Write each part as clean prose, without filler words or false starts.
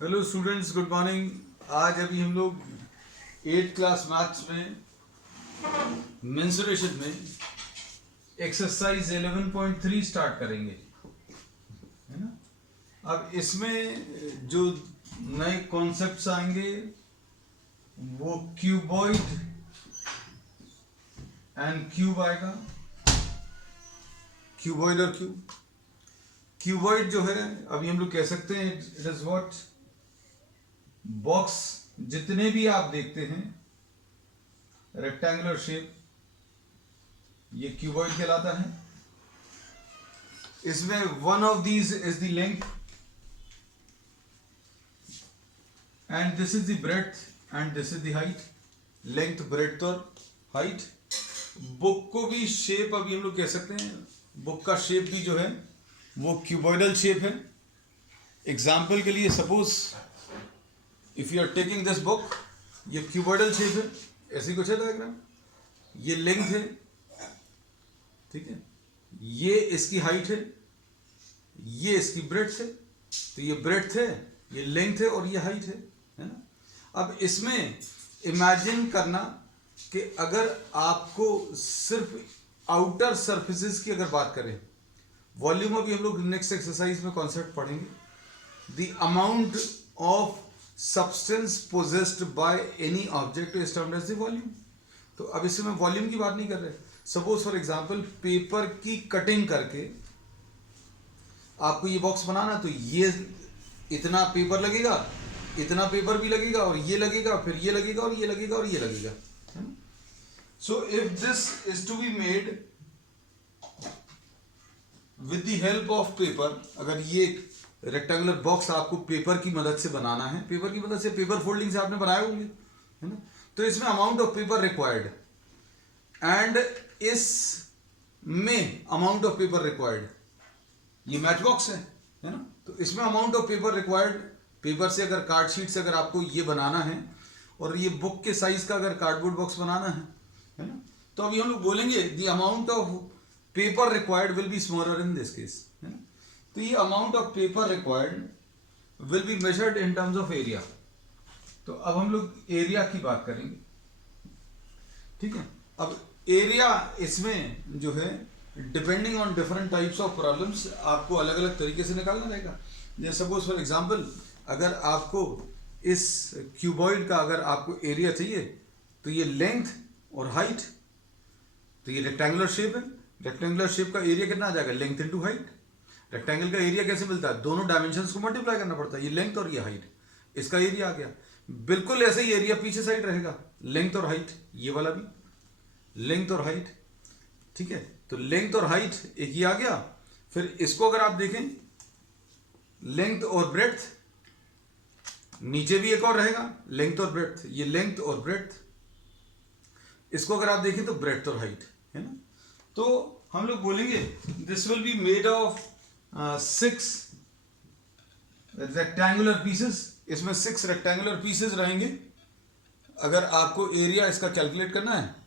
Hello students, good morning. आज अभी हम लोग 8th क्लास मैथ्स में मेंसुरेशन में एक्सरसाइज 11.3 स्टार्ट करेंगे, है ना। अब इसमें जो नए कॉन्सेप्ट्स आएंगे वो क्यूबॉइड एंड क्यूब आएगा। क्यूबॉइड और क्यूबॉइड जो है अभी हम लोग कह सकते हैं इट इज व्हाट बॉक्स जितने भी आप देखते हैं रेक्टेंगुलर शेप, ये क्यूबॉइड कहलाता है। इसमें one of these is the length and this is the breadth and this is the height. Length, breadth और हाइट। बुक को भी शेप अभी हम लोग कह सकते हैं, बुक का शेप भी जो है वो क्यूबॉइडल शेप है। एग्जाम्पल के लिए suppose if you are taking this book, ये क्यूबॉइडल शेप है, ऐसी कुछ है डायग्राम। ये लेंथ है, ठीक है, ये इसकी हाइट है, ये इसकी ब्रेड्थ है। तो ये ब्रेड्थ है, ये लेंथ है और ये हाइट है ना। अब इसमें इमेजिन करना कि अगर आपको सिर्फ आउटर सरफेसेस की अगर बात करें, वॉल्यूम अभी हम लोग नेक्स्ट एक्सरसाइज में कॉन्सेप्ट पढ़ेंगे। The amount of substance possessed by any object is termed as the volume. तो अब इसमें वॉल्यूम की बात नहीं कर रहे। सपोज फॉर एग्जांपल पेपर की कटिंग करके आपको ये बॉक्स बनाना, तो ये इतना पेपर लगेगा, इतना पेपर भी लगेगा और ये लगेगा, फिर ये लगेगा और ये लगेगा और ये लगेगा। So if this is to be made with the help of paper, अगर ये रेक्टेंगुलर बॉक्स आपको पेपर की मदद से बनाना है, पेपर की मदद से, पेपर फोल्डिंग से आपने बनाए होंगे, है ना। तो इसमें amount of paper required and इस में अमाउंट ऑफ पेपर रिक्वायर्ड, ये मैच बॉक्स है ना। तो इसमें amount of paper required, paper से अगर कार्ड शीट से अगर आपको ये बनाना है और ये बुक के साइज का अगर कार्डबोर्ड बॉक्स बनाना है ना, तो अभी हम लोग बोलेंगे the amount of paper required will be smaller in this case, है ना। तो ये amount of paper required will be measured in terms of area. तो अब हम लोग एरिया की बात करेंगे, ठीक है। अब एरिया इसमें जो है depending on different types of problems आपको अलग अलग तरीके से निकालना रहेगा। जैसे सपोज फॉर एग्जांपल अगर आपको इस क्यूबॉइड का अगर आपको एरिया चाहिए, तो ये लेंथ और हाइट, तो ये रेक्टेंगुलर शेप है, रेक्टेंगुलर शेप का एरिया कितना आ जाएगा, लेंथ इनटू हाइट। रेक्टेंगल का एरिया कैसे मिलता है, दोनों डायमेंशंस को मल्टीप्लाई करना पड़ता है, ये लेंथ और ये हाइट, इसका एरिया आ गया। बिल्कुल ऐसे ही एरिया पीछे साइड रहेगा, लेंथ और हाइट, ये वाला भी लेंथ और हाइट, ठीक है। तो लेंथ और हाइट एक ही आ गया। फिर इसको अगर आप देखें, लेंथ और ब्रेड्थ, नीचे भी एक और रहेगा, लेंथ और ब्रेड्थ, ये लेंथ और ब्रेड्थ। इसको अगर आप देखें तो ब्रेड्थ और हाइट, है ना। तो हम लोग बोलेंगे this will be made of 6 rectangular pieces. इसमें 6 रेक्टेंगुलर पीसेस रहेंगे। अगर आपको एरिया इसका कैलकुलेट करना है,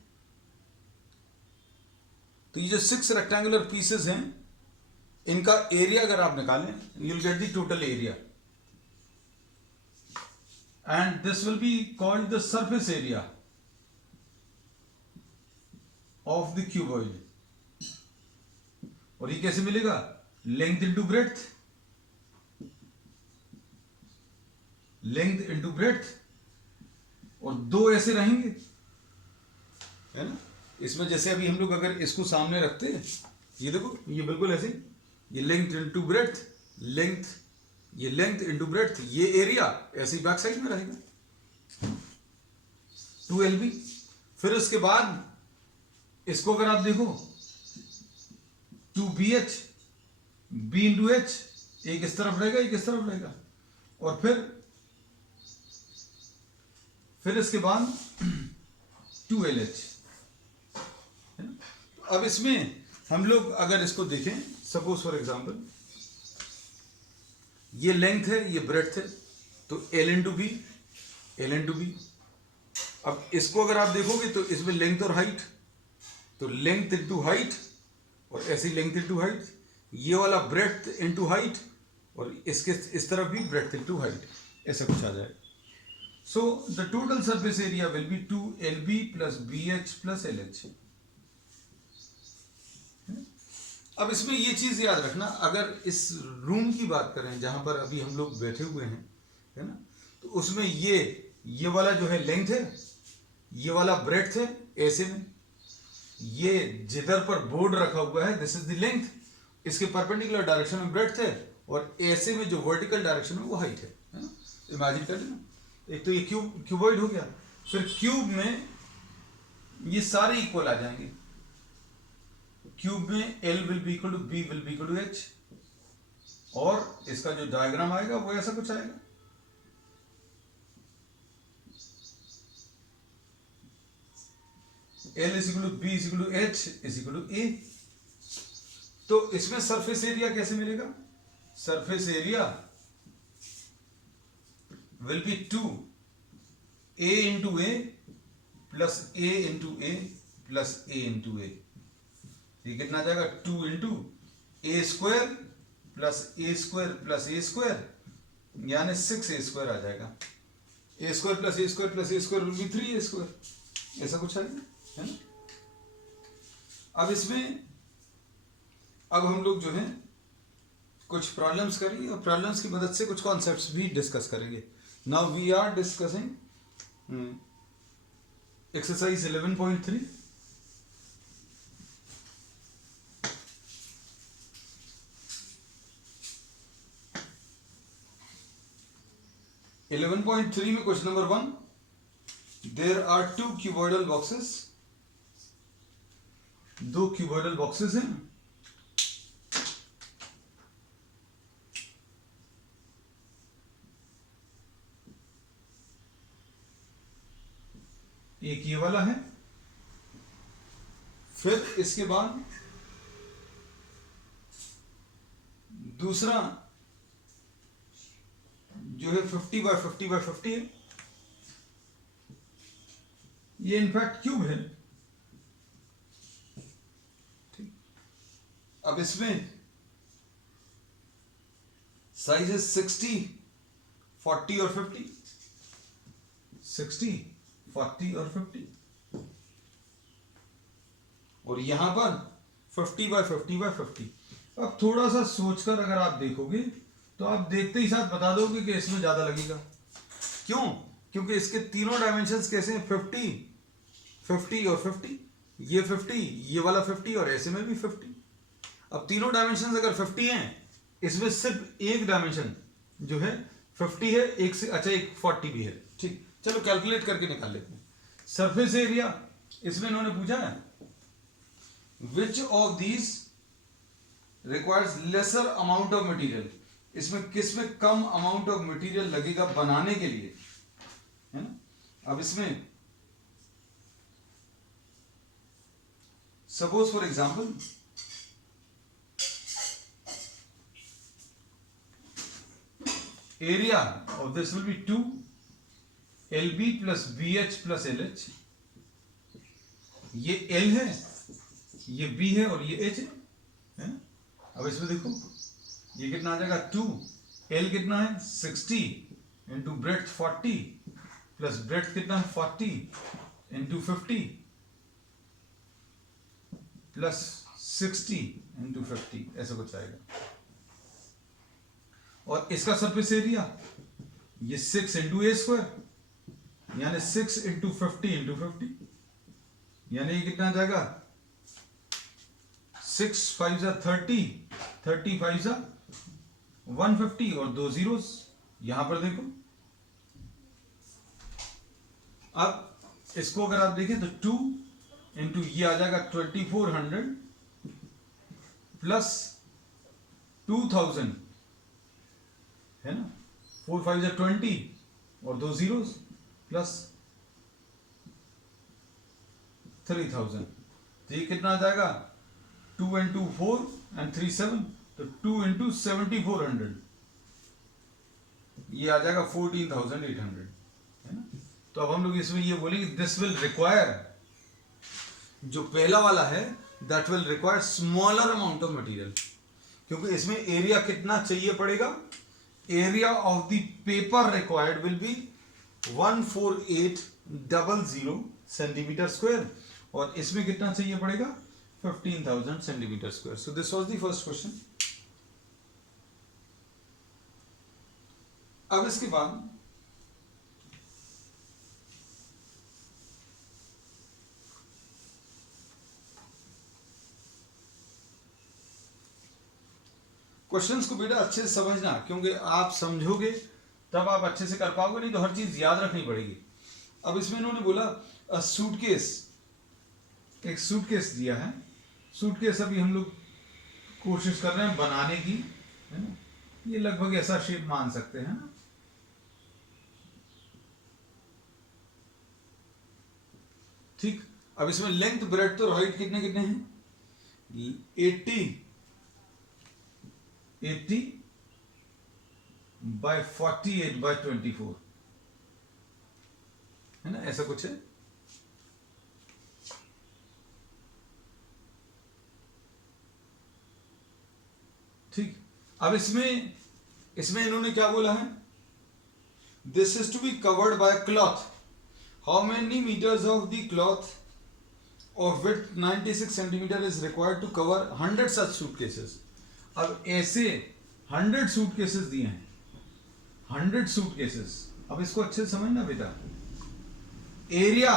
तो ये जो 6 रेक्टेंगुलर पीसेस हैं, इनका एरिया अगर आप निकालें, you will get the total area and this will be called the surface area of the cuboid. और ये कैसे मिलेगा, length into breadth, length into breadth, और दो ऐसे रहेंगे, है ना। इसमें जैसे अभी हम लोग अगर इसको सामने रखते हैं, ये देखो, ये बिल्कुल ऐसे, ये लेंथ इंटू ब्रेड्थ, लेंथ, ये लेंथ इंटू ब्रेड्थ, ये एरिया ऐसे ही बैक साइड में रहेगा 2LB। फिर उसके बाद इसको अगर आप देखो 2BH, B इंटू H, एक इस तरफ रहेगा, एक इस तरफ रहेगा, और फिर इसके बाद 2LH, है ना। तो अब इसमें हम लोग अगर इसको देखें, सपोज फॉर एग्जांपल ये लेंथ है, ये ब्रेड्थ है, तो L into B, L into B. अब इसको अगर आप देखोगे तो इसमें लेंथ और हाइट, तो लेंथ इंटू हाइट, और ऐसी लेंथ इंटू हाइट, ये वाला ब्रेड्थ इंटू हाइट, और इसके इस तरफ भी ब्रेड्थ इंटू हाइट। ऐसा कुछ आ जाएगा। So the total surface area will B 2LB plus BH plus LH। अब इसमें ये चीज याद रखना, अगर इस रूम की बात करें जहां पर अभी हम लोग बैठे हुए हैं, है ना, तो उसमें ये वाला जो है लेंथ है, ये वाला ब्रेड्थ है, ऐसे में ये जिधर पर बोर्ड रखा हुआ है दिस इज द लेंथ, इसके परपेंडिकुलर डायरेक्शन में ब्रेड्थ है, और ऐसे में जो वर्टिकल डायरेक्शन में वो हाइट है ना। इमेजिन कर लेना, एक तो ये क्यूबॉइड हो गया, फिर क्यूब में ये सारे इक्वल आ जाएंगे। क्यूब में L will be equal to B will be equal to H, और इसका जो डायग्राम आएगा वो ऐसा कुछ आएगा। L is equal to B is equal to H is equal to A। तो इसमें सरफेस एरिया कैसे मिलेगा? Surface area will be 2A into A plus A into A plus A into A। ये कितना आ जाएगा? 2 into A square plus A square plus A square, यानी 6A square आ जाएगा। A square plus A square plus A square will be 3A square, ऐसा कुछ आएगा, है ना। अब इसमें अब हम लोग जो है कुछ प्रॉब्लम्स करेंगे, और प्रॉब्लम्स की मदद से कुछ कॉन्सेप्ट्स भी डिस्कस करेंगे। Now we are discussing exercise 11.3। में question number 1, there are 2 cuboidal boxes. 2 cuboidal boxes हैं, एक ये वाला है, फिर इसके बाद दूसरा जो है 50 बाय 50 बाय 50 है, ये इनफैक्ट क्यूब है। ठीक, अब इसमें साइज है 60, 40 और 50, 60, 40 और 50, और यहां पर 50 बाय 50 बाय 50। अब थोड़ा सा सोचकर अगर आप देखोगे तो आप देखते ही साथ बता दोगे कि इसमें ज्यादा लगेगा। क्यों? क्योंकि इसके तीनों डायमेंशंस कैसे हैं? 50, 50 और 50, ये 50, ये वाला 50 और ऐसे में भी 50। अब तीनों डायमेंशंस अगर 50 हैं, इसमें सिर्फ एक डायमेंशन जो है 50 है, एक से अच्छा एक 40 भी है। ठीक, चलो कैलकुलेट करके निकाल लेते हैं। सरफेस एरिया इसमें इन्होंने पूछा है which of these requires lesser amount of material. इसमें किस में कम अमाउंट ऑफ मटेरियल लगेगा बनाने के लिए, है ना। अब इसमें suppose for example area of this will be 2LB plus BH plus LH। ये L है, ये B है और ये H है ना। अब इसमें देखो ये कितना आ जाएगा? 2L कितना है? 60 इंटू ब्रेड्थ 40 प्लस ब्रेड्थ कितना है? 40 इंटू 50 प्लस 60 इंटू 50, ऐसा कुछ आएगा। और इसका सरफेस एरिया ये 6 इंटू A स्क्वायर, यानी 6 इंटू 50 इंटू 50, यानी ये कितना आ जाएगा? 6 5 जा 30, 30 5 जा 150 और 2 zeros यहां पर देखो। अब इसको अगर आप देखें तो 2 इंटू ये आ जाएगा 2400 प्लस 2000, है ना। 4 5 जा 20 और 2 zeros प्लस 3000, तो ये कितना आ जाएगा? 2 इंटू 4 एंड 3 7, तो 2 इंटू 7400, ये आ जाएगा 14800, है ना। तो अब हम लोग इसमें ये बोलेंगे दिस विल रिक्वायर, जो पहला वाला है that will require smaller amount of material, क्योंकि इसमें एरिया कितना चाहिए पड़ेगा? Area of the paper required will be 14800 centimetre square, और इसमें कितना चाहिए पड़ेगा 15,000 centimetre square. So this was the first question. अब इसके बाद क्वेश्चंस को बेटा अच्छे से समझना, क्योंकि आप समझोगे तब आप अच्छे से कर पाओगे, नहीं तो हर चीज याद रखनी पड़ेगी. अब इसमें इन्होंने बोला सूटकेस, एक सूटकेस दिया है. सूटकेस अभी हम लोग कोशिश कर रहे हैं बनाने की, है ना. ये लगभग ऐसा शेप मान सकते हैं ना. ठीक. अब इसमें लेंथ ब्रेड्थ और हाइट कितने कितने हैं 80 बाय 48 बाय 24, है ना, ऐसा कुछ है. ठीक. अब इसमें इन्होंने क्या बोला है, this is to be covered by cloth. How many metres of the cloth of width 96 centimetre is required to cover 100 such suitcases. अब ऐसे 100 सूटकेसेस दिए हैं, 100 सूटकेसेस. अब इसको अच्छे से समझना बेटा. एरिया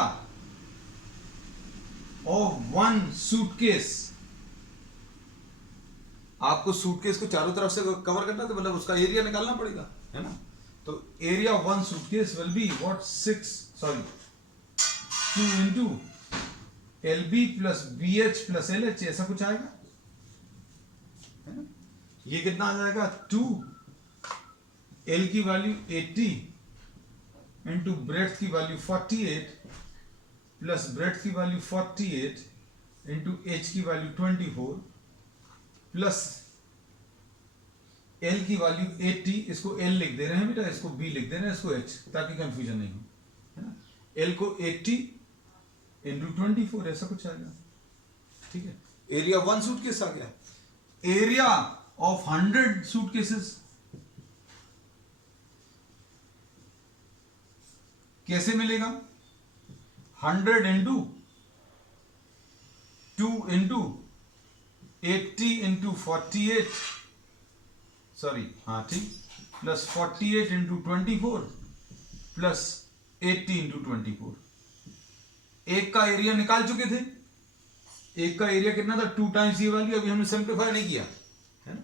ऑफ वन सूटकेस, आपको सूटकेस को चारों तरफ से कवर करना तो मतलब उसका एरिया निकालना पड़ेगा, है ना. तो area of one suitcase will be what 2 into LB plus BH plus LH, ऐसा कुछ आएगा, है ना. ये कितना आ जाएगा 2 L की वैल्यू 80 इंटू ब्रेड्थ की वैल्यू 48 प्लस ब्रेड्थ की वैल्यू 48 इंटू H की वैल्यू 24 प्लस L की वैल्यू 80. इसको L लिख दे रहे हैं बेटा, इसको B लिख दे रहे हैं, इसको H, ताकि कंफ्यूजन नहीं हो, है ना. L को 80 इंटू 24, ऐसा कुछ आएगा. ठीक है. एरिया वन सूटकेस आ गया. एरिया ऑफ 100 सूटकेसेस कैसे मिलेगा, 100 इंटू 2 इंटू 80 इंटू 48, सॉरी हाँ ठीक, प्लस 48 इंटू 24 प्लस 80 इंटू 24. एक का एरिया निकाल चुके थे. एक का एरिया कितना था 2 टाइम्स ये वैल्यू. अभी हमने सिंप्लीफाई नहीं किया, है ना.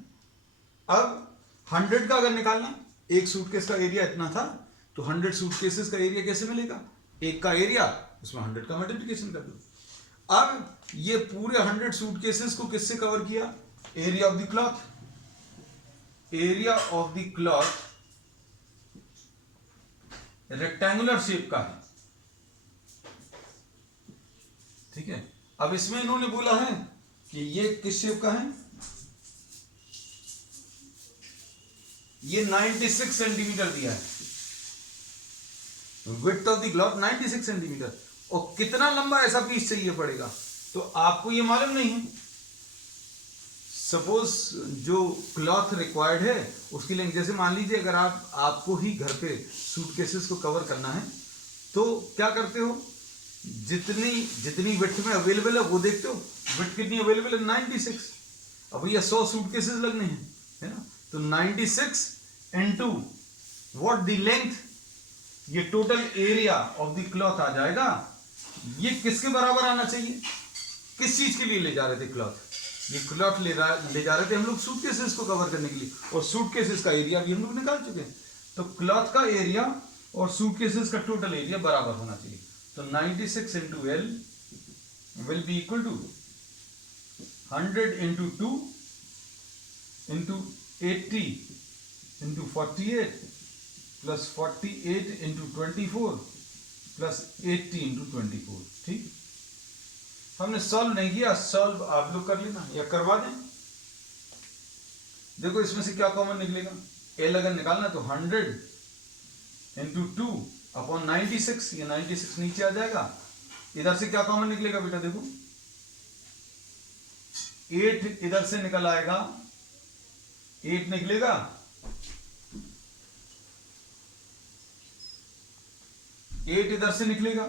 अब 100 का अगर निकालना, एक सूटकेस का एरिया इतना था, तो 100 सूटकेसेस का एरिया कैसे मिलेगा, एक का एरिया उसमें 100 का मल्टीप्लिकेशन कर दो. अब ये पूरे 100 सूटकेसेस को किससे कवर किया, area of the cloth. Area of the cloth rectangular shape का है. ठीक है. अब इसमें इन्होंने बोला है कि ये किस शेप का है, ये 96 सेंटीमीटर दिया है. Width of the cloth 96 centimetre, और कितना लंबा ऐसा पीस चाहिए पड़ेगा, तो आपको ये मालूम नहीं है. सपोज जो क्लॉथ रिक्वायर्ड है उसकी लेंथ, जैसे मान लीजिए अगर आपको ही घर पे सूटकेसेस को कवर करना है, तो क्या करते हो, जितनी विड्थ में अवेलेबल है वो देखते हो. विड्थ कितनी अवेलेबल है 96. अब भैया 100 सूटकेसेस लगने हैं, है ना. तो 96 इंटू व्हाट द लेंथ, ये total area of the cloth आ जाएगा. ये किसके बराबर आना चाहिए, किस चीज के लिए ले जा रहे थे क्लॉथ, ये क्लॉथ ले जा रहे थे हम लोग सूटकेसेस को कवर करने के लिए, और सूटकेसेस का एरिया भी हम लोग निकाल चुके हैं. तो क्लॉथ का एरिया और सूटकेसेस का टोटल एरिया बराबर होना चाहिए. तो 96 into L will be equal to 100 into 2 into 80 into 48 plus 48 into 24 plus 80 into 24. ठीक. हमने सॉल्व नहीं किया, सॉल्व आप लोग कर लेना या करवा दें. देखो इसमें से क्या कॉमन निकलेगा, L अगर निकालना तो 100 इंटू 2 अपॉन 96, ये 96 नीचे आ जाएगा. इधर से क्या कॉमन निकलेगा बेटा, देखो 8 इधर से निकल आएगा, 8 निकलेगा 8 इधर से निकलेगा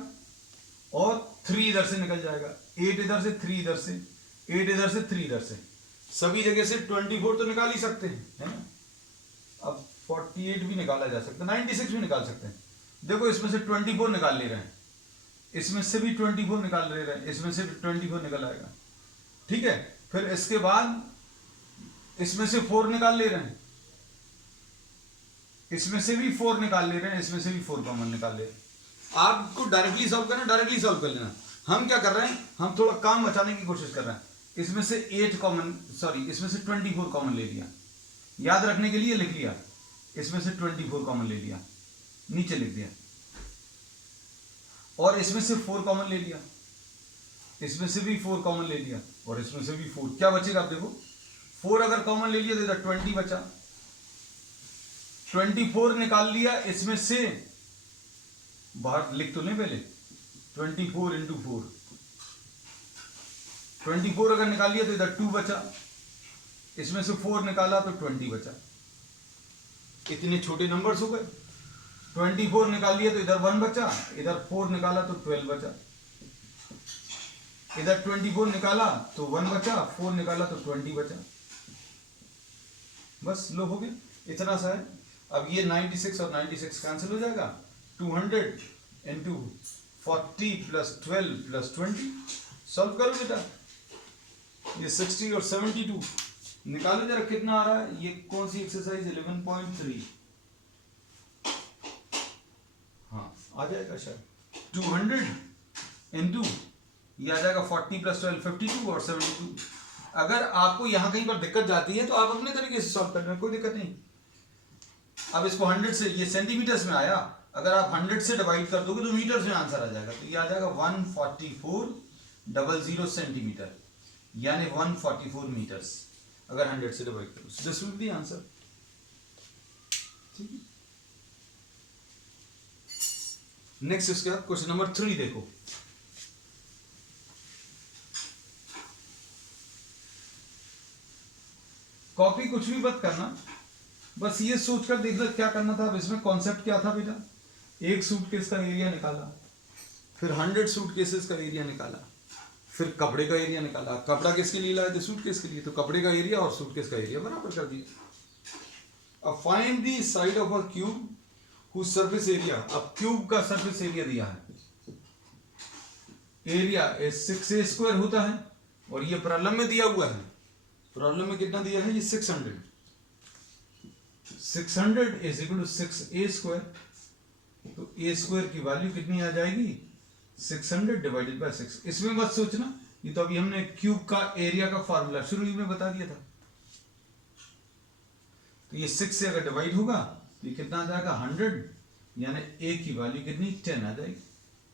और 3 इधर से निकल जाएगा, 8 इधर से, 3 इधर से, 8 इधर से, 3 इधर से, सभी जगह से 24 तो निकाल ही सकते हैं, है ना। अब 48 भी निकाला जा सकता है, 96 भी निकाल सकते हैं। देखो इसमें से 24 निकाल ले रहे हैं, इसमें से भी 24 निकाल ले रहे हैं, इसमें से भी 24 निकल आएगा, ठीक है। फिर इसके बाद इसमें से 4 निकाल ले रहे हैं, इसमें से भी 4 निकाल ले रहे हैं, इसमें से भी 4 कॉमन निकाल ले रहे हैं। आपको डायरेक्टली सॉल्व करना, डायरेक्टली सॉल्व कर लेना। हम क्या कर रहे हैं, हम थोड़ा काम बचाने की कोशिश कर रहे हैं। इसमें से 8 कॉमन, सॉरी इसमें से 24 कॉमन ले लिया, याद रखने के लिए लिख लिया, इसमें से 24 कॉमन ले लिया, नीचे लिख दिया, और इसमें से 4 कॉमन ले लिया, इसमें से भी 4 कॉमन ले लिया, और इसमें से भी 4। क्या बचेगा आप देखो, 4 अगर कॉमन ले लिया तो इधर 20 बचा, 24 निकाल लिया, इसमें से बाहर लिख तो नहीं पहले, 24 इंटू 4, 24 अगर निकाल लिया तो इधर 2 बचा, इसमें से 4 निकाला तो 20 बचा। इतने छोटे नंबर्स हो गए। 24 निकाल लिया तो इधर 1 बचा, इधर 4 निकाला तो 12 बचा, इधर 24 निकाला तो 1 बचा, 4 निकाला तो 20 बचा। बस लो हो गया, इतना सा है। अब ये 96 और 96 कैंसिल हो जाएगा, 200 इंटू 40 प्लस 12 प्लस 20, सॉल्व करो बेटा। ये 60 और 72 निकालो जरा कितना आ रहा है। ये कौन सी एक्सरसाइज, 11.3, हाँ आ जाएगा शायद। 200 इंटू ये आ जाएगा 40 प्लस 12 52 और 72। अगर आपको यहां कहीं पर दिक्कत जाती है तो आप अपने तरीके से सॉल्व करना, कोई दिक्कत नहीं। अब इसको 100 से, ये सेंटीमीटर्स में आया, अगर आप 100 से डिवाइड कर दोगे तो मीटर्स में आंसर आ जाएगा। तो ये आ जाएगा 14400 सेंटीमीटर, यानी 144 मीटर्स अगर 100 से डिवाइड करो। दिस विल बी आंसर, ठीक है। नेक्स्ट इसके बाद क्वेश्चन नंबर 3 देखो। कॉपी कुछ भी मत करना, बस ये सोचकर देखना क्या करना था। अब इसमें कॉन्सेप्ट क्या था बेटा, एक सूटकेस का एरिया निकाला, फिर 100 सूटकेसेस का एरिया निकाला, फिर कपड़े का एरिया निकाला। कपड़ा किसके लिए लाए थे, सूटकेस के लिए, तो कपड़े का एरिया और सूटकेस का एरिया बराबर कर दिया। अब find the side of a cube whose surface area. अब क्यूब का सरफेस एरिया दिया है, एरिया 6a स्क्वायर होता है, और ये प्रॉब्लम में दिया हुआ है। प्रॉब्लम में कितना दिया है, ये 600 is equal to 6a square. तो a स्क्वायर की वैल्यू कितनी आ जाएगी, 600 डिवाइडेड बाय 6। इसमें मत सोचना, ये तो अभी हमने क्यूब का एरिया का फार्मूला शुरू में बता दिया था। तो ये 6 से अगर डिवाइड होगा तो ये कितना आ जाएगा, 100, यानी a की वैल्यू कितनी, 10 आ जाएगी।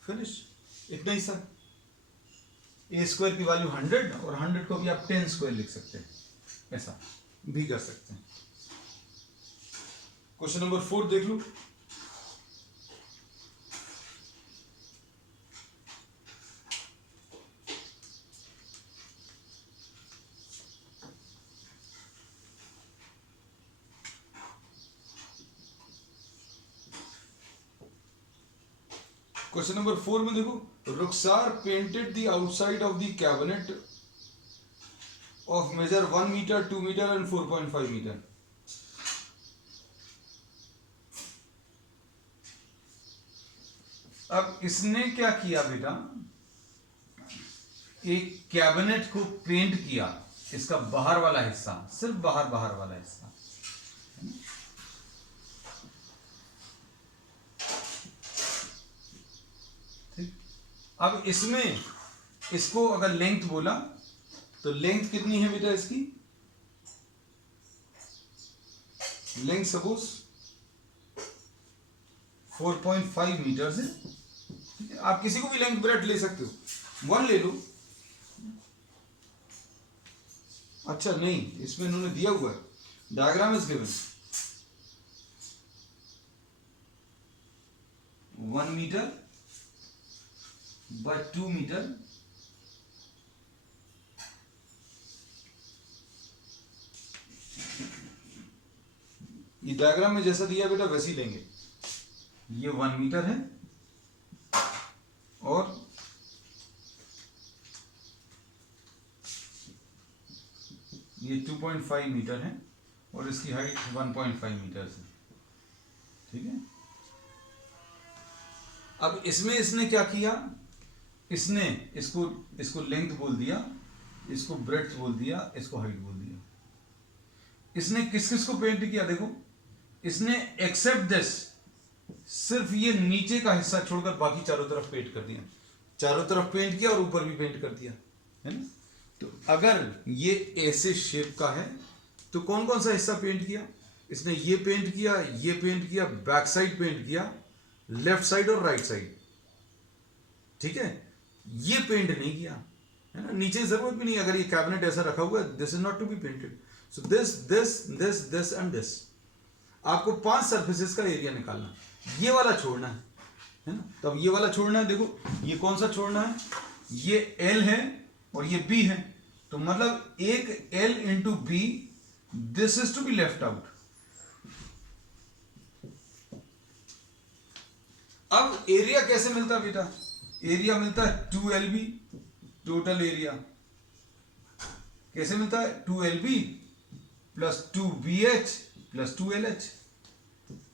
फिनिश, इतना ही सर। a स्क्वायर की वैल्यू 100, और 100 को भी आप 10 स्क्वायर लिख सकते हैं, ऐसा भी कर सकते हैं। क्वेश्चन नंबर 4 देख लो। क्वेश्चन नंबर 4 में देखो, Rukhsar painted the outside of the cabinet of measure 1 metre 2 metre and 4.5 metre. अब इसने क्या किया बेटा, एक कैबिनेट को पेंट किया, इसका बाहर वाला हिस्सा, सिर्फ बाहर वाला हिस्सा। ठीक, अब इसमें इसको अगर लेंथ बोला तो लेंथ कितनी है बेटा इसकी, लेंथ सपोज 4.5 मीटर है। आप किसी को भी लेंथ ब्रेड ले सकते हो, 1 ले लो। अच्छा नहीं, इसमें इन्होंने दिया हुआ है, diagram is given 1 metre by 2 metre, ये डायग्राम में जैसा दिया बेटा वैसे ही लेंगे। ये 1 मीटर है और ये 2.5 मीटर है और इसकी हाइट 1.5 मीटर है। ठीक है, अब इसमें इसने क्या किया, इसने इसको लेंथ बोल दिया, इसको ब्रेड्थ बोल दिया, इसको हाइट बोल दिया। इसने किस किस को पेंट किया, देखो इसने एक्सेप्ट दिस, सिर्फ ये नीचे का हिस्सा छोड़कर बाकी चारों तरफ पेंट कर दिया, चारों तरफ पेंट किया और ऊपर भी पेंट कर दिया, है ना। तो अगर ये ऐसे शेप का है तो कौन कौन सा हिस्सा पेंट किया, इसने ये पेंट किया, ये पेंट किया, बैक साइड पेंट किया, लेफ्ट साइड और राइट साइड। ठीक है, ये पेंट नहीं किया, है ना, नीचे जरूरत भी नहीं। अगर ये कैबिनेट ऐसा रखा हुआ है, this is not to be painted. So this this this this and this, आपको 5 सरफेसेस का एरिया निकालना, ये वाला छोड़ना है ना। तब ये वाला छोड़ना है, देखो ये कौन सा छोड़ना है, ये L है और ये B है, तो मतलब एक L into B, this is to be left out. अब एरिया कैसे मिलता है बेटा, एरिया मिलता है 2LB, टोटल एरिया कैसे मिलता है, 2LB plus 2BH plus 2LH।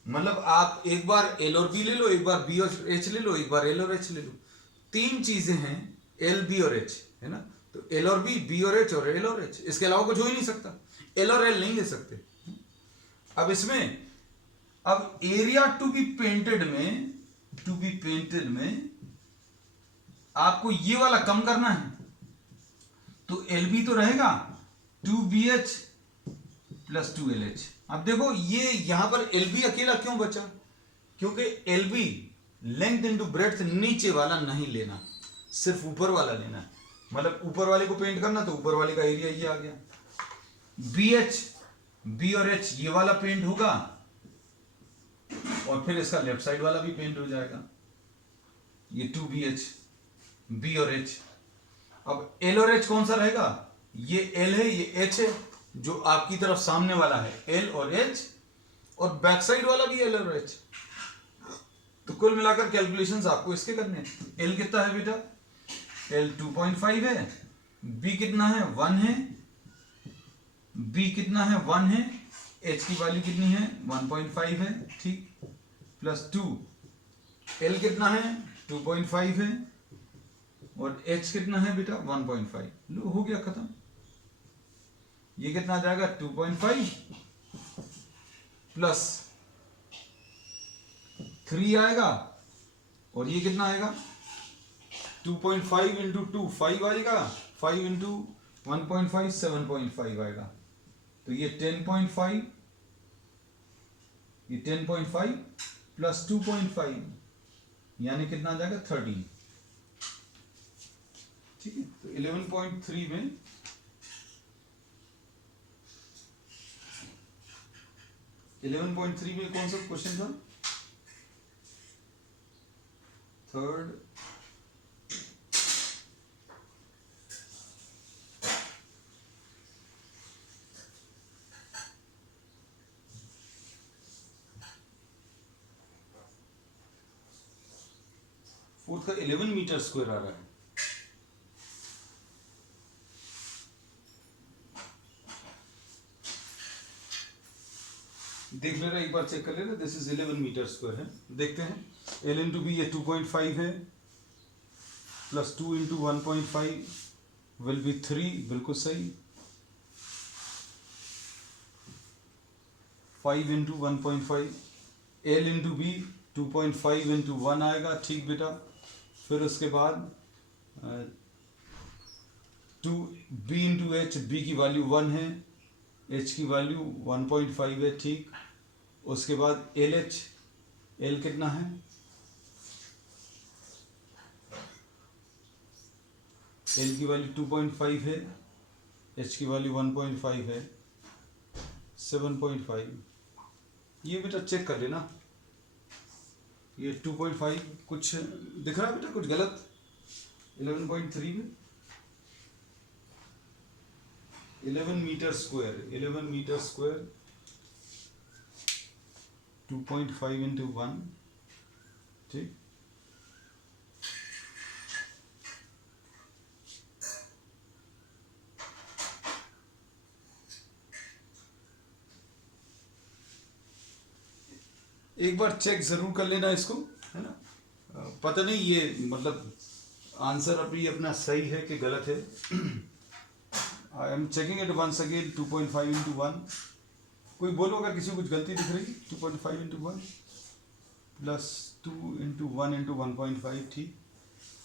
मतलब आप एक बार L और B ले लो, एक बार B और H ले लो, एक बार L और H ले लो, 3 चीजें हैं L, B और H, है ना। तो L और B और H और L और H, इसके अलावा कुछ हो ही नहीं सकता, L और L नहीं ले सकते। अब इसमें अब एरिया टू बी पेंटेड में आपको ये वाला कम करना है, तो LB तो रहेगा 2BH प्लस 2LH। अब देखो ये यहां पर LB अकेला क्यों बचा, क्योंकि LB लेंथ इंटू ब्रेड्थ नीचे वाला नहीं लेना, सिर्फ ऊपर वाला लेना है। मतलब ऊपर वाले को पेंट करना तो ऊपर वाले का एरिया ये आ गया। BH, B और H ये वाला पेंट होगा और फिर इसका लेफ्ट साइड वाला भी पेंट हो जाएगा, ये 2BH, B और H। अब L और H कौन सा रहेगा, ये L है, ये H है, जो आपकी तरफ सामने वाला है L और H, और बैक साइड वाला भी L और H। तो कुल मिलाकर कैलकुलेशंस आपको इसके करने हैं। L कितना है बेटा, L 2.5 है, B कितना है 1 है, B कितना है 1 है, H की वैल्यू कितनी है 1.5 है, ठीक, प्लस 2, L कितना है 2.5 है और H कितना है बेटा 1.5। लो हो गया खत्म। ये कितना आ जाएगा 2.5 प्लस 3 आएगा, और ये कितना आएगा 2.5 इंटू 2 5 आएगा, 5 इंटू 1.5 7.5 आएगा। तो ये 10.5, ये 10.5 प्लस 2.5 यानी कितना आ जाएगा 13। ठीक है, तो 11.3 में 11.3 में कौन सा क्वेश्चन था, थर्ड, फोर्थ का 11 मीटर स्क्वायर आ रहा है। देख ले रहा, एक बार चेक कर ले रहा, दिस इज 11 मीटर स्क्वायर है। देखते हैं, L इंटू बी ये 2.5 है, प्लस 2 इंटू 1.5 विल बी 3, बिल्कुल सही। 5 into 1.5, L into B 2.5 into 1 आएगा, ठीक बेटा। फिर उसके बाद 2B इंटू H, B की वैल्यू 1 है, H की वैल्यू 1.5 है, ठीक। उसके बाद LH, L कितना है, L की वैल्यू 2.5 है, H की वैल्यू 1.5 है, 7.5। ये बेटा चेक कर लेना, ये 2.5 कुछ दिख रहा है बेटा, कुछ गलत 11.3 में 11 मीटर स्क्वायर 2.5 इंटू 1, ठीक, एक बार चेक जरूर कर लेना इसको, है ना। पता नहीं ये मतलब आंसर अभी अपना सही है कि गलत है। I am checking it once again. 2.5 into 1, कोई बोलो अगर किसी को कुछ गलती दिख रही। 2.5 इंटू 1 प्लस 2 इंटू 1 इंटू 1.5, ठीक,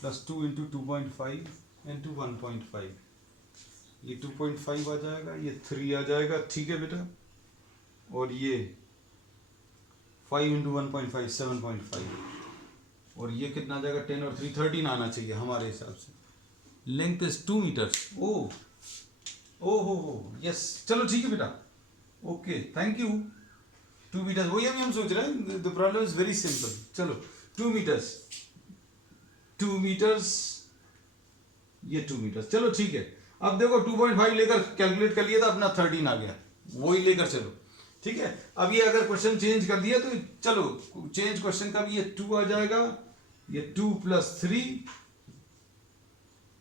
प्लस 2 इंटू 2.5 इंटू 1.5, ये 2.5 आ जाएगा, ये 3 आ जाएगा, ठीक है बेटा। और ये 5 इंटू 1.5 7.5, और ये कितना आ जाएगा 10 और 3 13 आना चाहिए हमारे हिसाब से। Length is 2 metres. ओ हो यस, चलो ठीक है बेटा, ओके थैंक यू। 2 मीटर्स, वही अभी हम सोच रहे हैं, the problem is very simple. चलो 2 मीटर्स, 2 मीटर्स, ये 2 मीटर्स, चलो ठीक है। अब देखो 2.5 लेकर कैलकुलेट कर लिया था, अपना 13 आ गया, वही लेकर चलो, ठीक है। अब ये अगर क्वेश्चन चेंज कर दिया तो चलो चेंज क्वेश्चन का भी, ये 2 आ जाएगा, ये 2 प्लस 3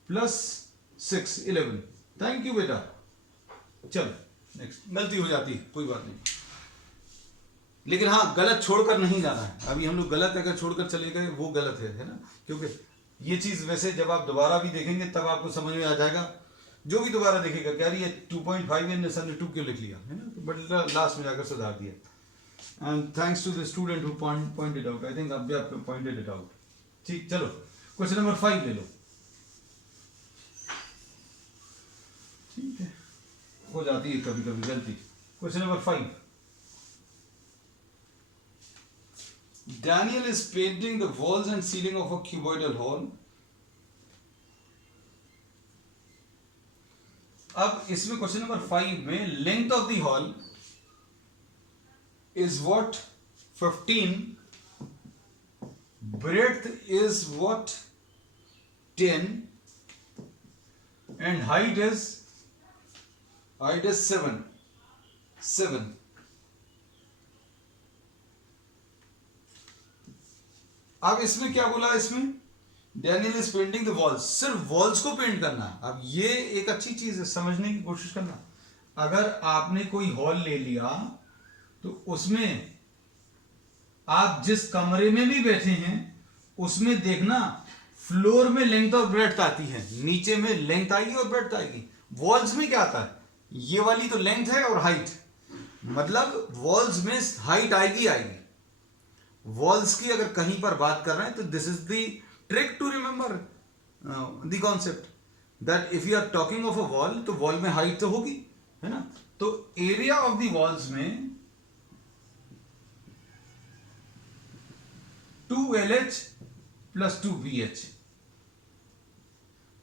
प्लस 6 11। थैंक यू बेटा। चलो नेक्स्ट, गलती हो जाती है कोई बात नहीं, लेकिन हाँ गलत छोड़कर नहीं जाना है। अभी हम लोग गलत अगर छोड़कर चले गए वो गलत है ना, क्योंकि ये चीज वैसे जब आप दोबारा भी देखेंगे तब आपको समझ में आ जाएगा। जो भी दोबारा देखेगा क्या ये 2.5 है, सर ने 2 क्यों लिख लिया, है ना, तो बट लास्ट में जाकर सुधार दिया। And thanks to the student who pointed out, I think अब आप पॉइंटेड इट आउट। ठीक, चलो क्वेश्चन नंबर 5 ले लो। ठीक है, हो जाती है कभी कभी गलती। Question number 5, Daniel is painting the walls and ceiling of a cuboidal hall. अब इसमें क्वेश्चन नंबर 5 में length of the hall is what 15, breadth is what 10, and height is 7. अब इसमें क्या बोला, इसमें Daniel is painting the walls, सिर्फ walls को पेंट करना। अब ये एक अच्छी चीज है, समझने की कोशिश करना। अगर आपने कोई हॉल ले लिया तो उसमें आप जिस कमरे में भी बैठे हैं उसमें देखना फ्लोर में लेंथ और ब्रेड्थ आती है, नीचे में लेंथ आएगी और ब्रेड्थ आएगी। वॉल्स में क्या आता है, ये वाली तो लेंथ है और हाइट, मतलब वॉल्स में हाइट आएगी। वॉल्स की अगर कहीं पर बात कर रहे हैं तो this is the trick to remember the concept that if you are talking of a wall तो वॉल में हाइट तो होगी, है ना। तो एरिया ऑफ द वॉल्स में 2LH प्लस 2BH।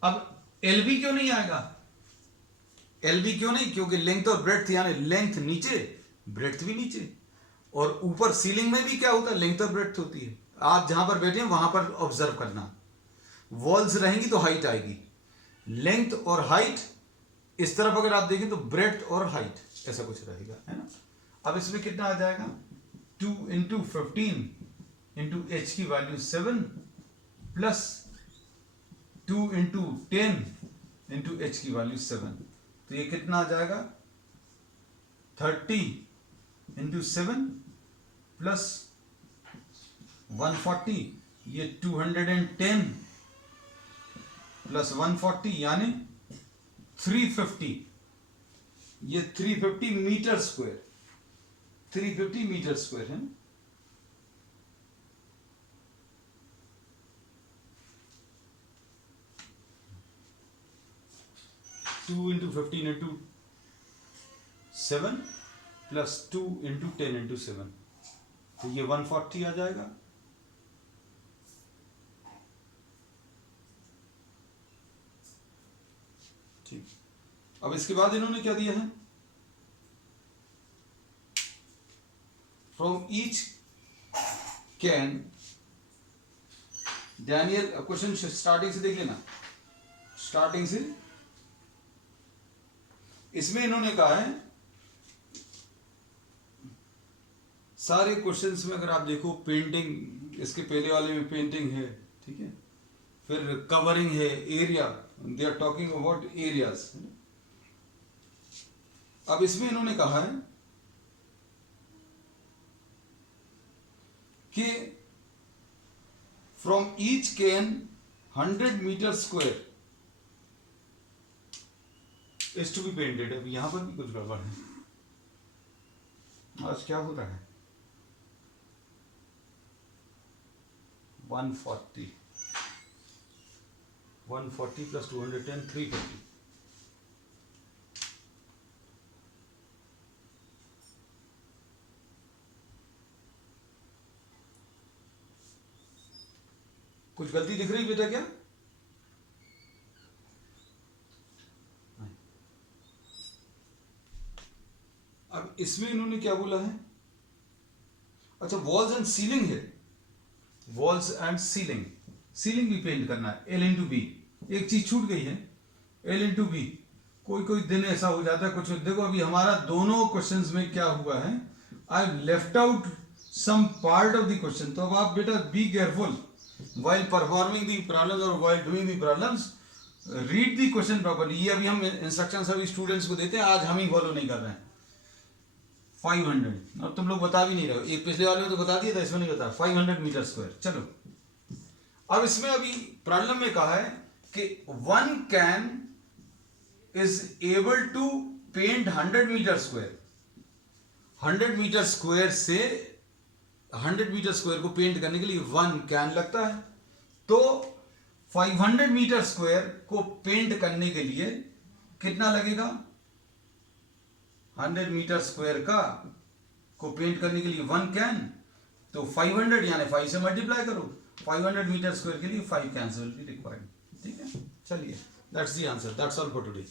अब LB क्यों नहीं आएगा, LB क्यों नहीं, क्योंकि लेंथ और ब्रेड्थ, यानी लेंथ नीचे ब्रेड्थ भी नीचे, और ऊपर सीलिंग में भी क्या होता है, लेंथ और ब्रेड्थ होती है। आप जहां पर बैठे हैं वहां पर ऑब्जर्व करना, वॉल्स रहेंगी तो हाइट आएगी, लेंथ और हाइट। इस तरफ अगर आप देखें तो ब्रेड्थ और हाइट ऐसा कुछ रहेगा, है ना। अब इसमें कितना आ जाएगा, 2 इंटू 15 इंटू H की value 7 plus 2 into 10 into H की वैल्यू 7, तो ये कितना आ जाएगा 30 इंटू 7 प्लस 140, ये 210 प्लस 140 यानी 350, ये 350 मीटर स्क्वायर, 350 मीटर स्क्वायर है। 2 into 15 into 7 plus 2 into 10 into 7, तो ये 140 आ जाएगा। ठीक, अब इसके बाद इन्होंने क्या दिया है, from each can Daniel, question starting से देख लेना, स्टार्टिंग से। इसमें इन्होंने कहा है सारे क्वेश्चंस में अगर आप देखो पेंटिंग, इसके पहले वाले में पेंटिंग है, ठीक है, फिर कवरिंग है, area, they are talking about areas. अब इसमें इन्होंने कहा है कि from each can 100 metre square is to be painted. अब यहां पर भी कुछ गड़बड़ है, आज क्या हो रहा है? 140 प्लस 210 350। कुछ गलती दिख रही बेटा क्या? अब इसमें इन्होंने क्या बोला है? अच्छा, वॉल्स एंड सीलिंग है, वॉल्स एंड सीलिंग, सीलिंग भी पेंट करना है। L इंटू बी, एक चीज छूट गई है, L इंटू बी। कोई कोई दिन ऐसा हो जाता है कुछ। देखो अभी हमारा दोनों क्वेश्चंस में क्या हुआ है, I left out some part of the question. तो अब आप बेटा be careful while performing the problems or while doing the problems, read the question properly। ये अभी हम इंस्ट्रक्शंस अभी स्टूडेंट्स को देते हैं, आज हम ही फॉलो नहीं कर रहे हैं। 500, अब तुम लोग बता भी नहीं रहे हो, एक पिछले वाले में तो बता दिया था, इसमें नहीं बता। 500 मीटर स्क्वायर। चलो अब इसमें अभी प्रॉब्लम में कहा है कि one can is able to paint 100 metre square. 100 metre square से 100 मीटर स्क्वायर को पेंट करने के लिए 1 कैन लगता है। तो 500 मीटर स्क्वायर को पेंट करने के लिए कितना लगेगा? 100 मीटर स्क्वायर का को पेंट करने के लिए 1 कैन, तो 500 यानी 5 से मल्टीप्लाई करो। 500 मीटर स्क्वायर के लिए 5 कैन्स विल बी रिक्वायर्ड। ठीक है, चलिए that's the answer, that's all for today.